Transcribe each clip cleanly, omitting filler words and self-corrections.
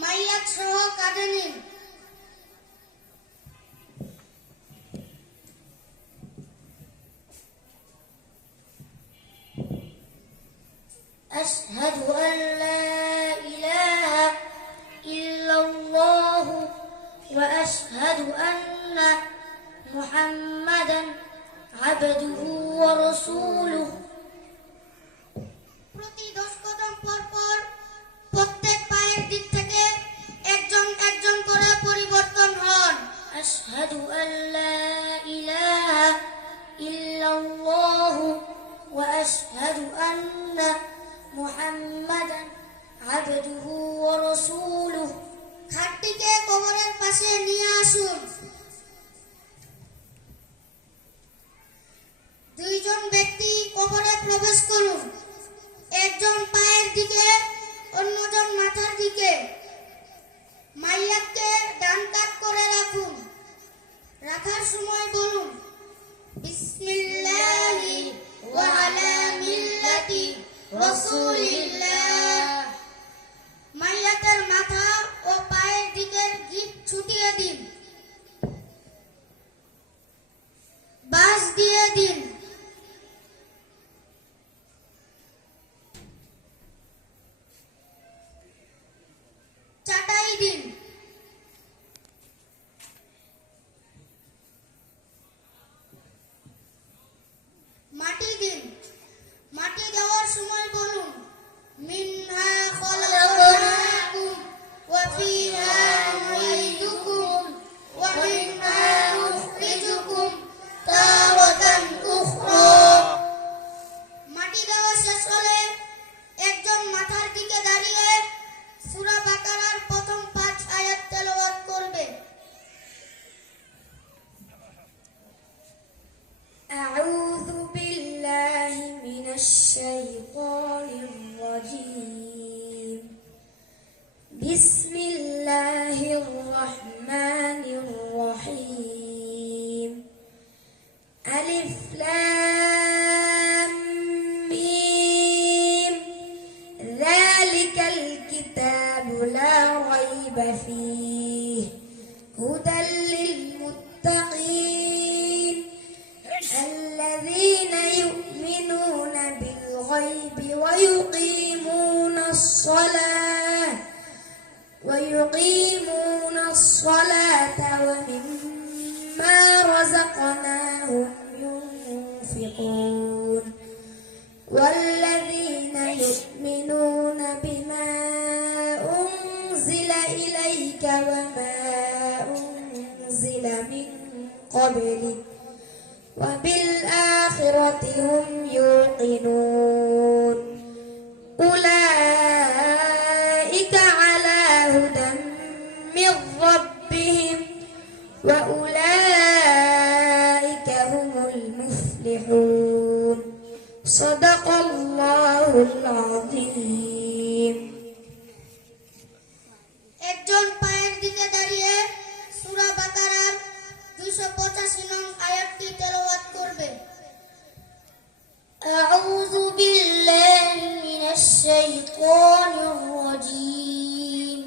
মাইয়াত সহ কাঁধে নিন। أشهد أن لا إله إلا الله وأشهد أن محمدا عبده ورسوله প্রতি 10 কদম পর পর প্রত্যেক পায়ের দিক থেকে একজন একজন করে পরিবর্তন হন। আশহাদু আল্লা ইলাহা ইল্লাল্লাহু ওয়া আশহাদু আন্না মুহাম্মাদান আবদুহু ওয়া রাসূলুহু। খাটটিকে কবরের পাশে নিয়ে আসুন। দুইজন ব্যক্তি কবরে প্রবেশ করুন, একজন পায়ের দিকে, অন্যজন মাথার দিকে। মাইয়াতকে ডান কাত করে রাখুন। রাখার সময় বলুন বিসমিল্লাহি ওয়া আলা মিল্লাতি রাসূলিল্লাহ। মাইয়াতের মাথা ও পায়ের দিকের গিট ছুটিয়ে দিন, বাঁশ দিয়ে দিন। চাটাই দিন। মাটি দিন। মাটি দেওয়ার সময় বলুন মিনহা খলাকনাকুম ওয়া ফিহা নুঈদুকুম ওয়া মিনহা নুখরিজুকুম তারাতান উখরা। মাটি দেওয়া শেষ হলে একজন মাথার দিকে দাঁড়িয়ে সূরা বাকারার প্রথম 5 আয়াত তেলাওয়াত করবে। আউযু বিল্লাহি মিনাশ শাইতানির রাজীম। বিসমিল্লাহির রাহমানির রাহিম। আলিফ লাম মিম। যালিকাল কিতাবু লা রাইবা ফীহি হুদাল লিল মুত্তাকিন الذين يؤمنون بالغيب ويقيمون الصلاة ومما رزقناهم ينفقون والذين يؤمنون بما أنزل إليك وما أنزل من قبلك وبالآخرة هم يوقنون أولئك على هدى من ربهم وأولئك هم المفلحون صدق الله العظيم। একজন পায়ের দিকে দাঁড়িয়ে সূরা বাকারার 285 নং আয়াতটি তেলাওয়াত করবে। আউযু বিল্লাহি মিনাশ শাইতানির রাজীম।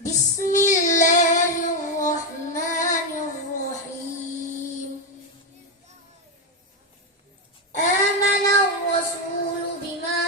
বিসমিল্লাহির রাহমানির রাহিম। আমানা আর-রাসূলু বিমা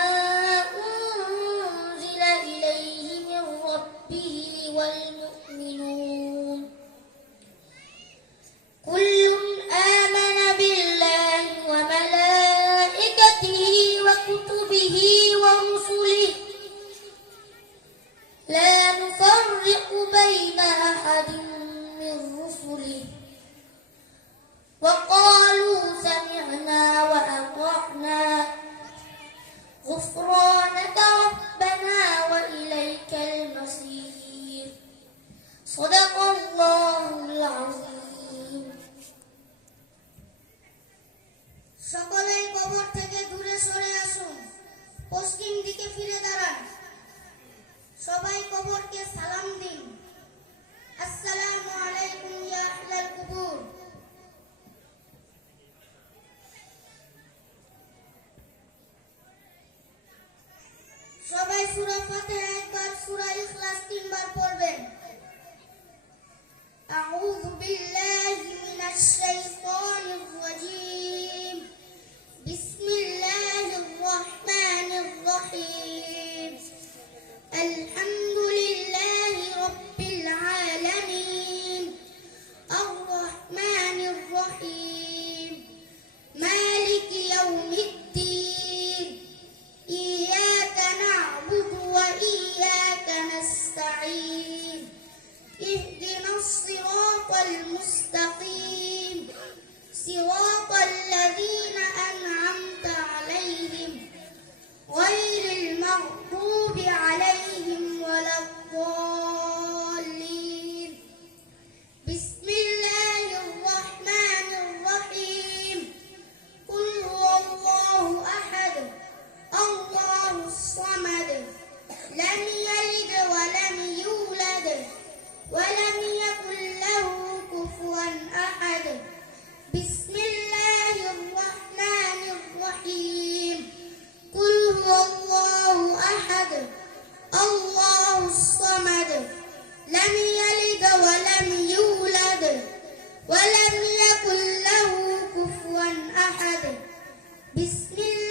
ولم يكن له كفوا أحد بسم الله الرحمن الرحيم قل هو الله أحد الله الصمد لم يلد ولم يولد ولم يكن له كفوا أحد بسم الله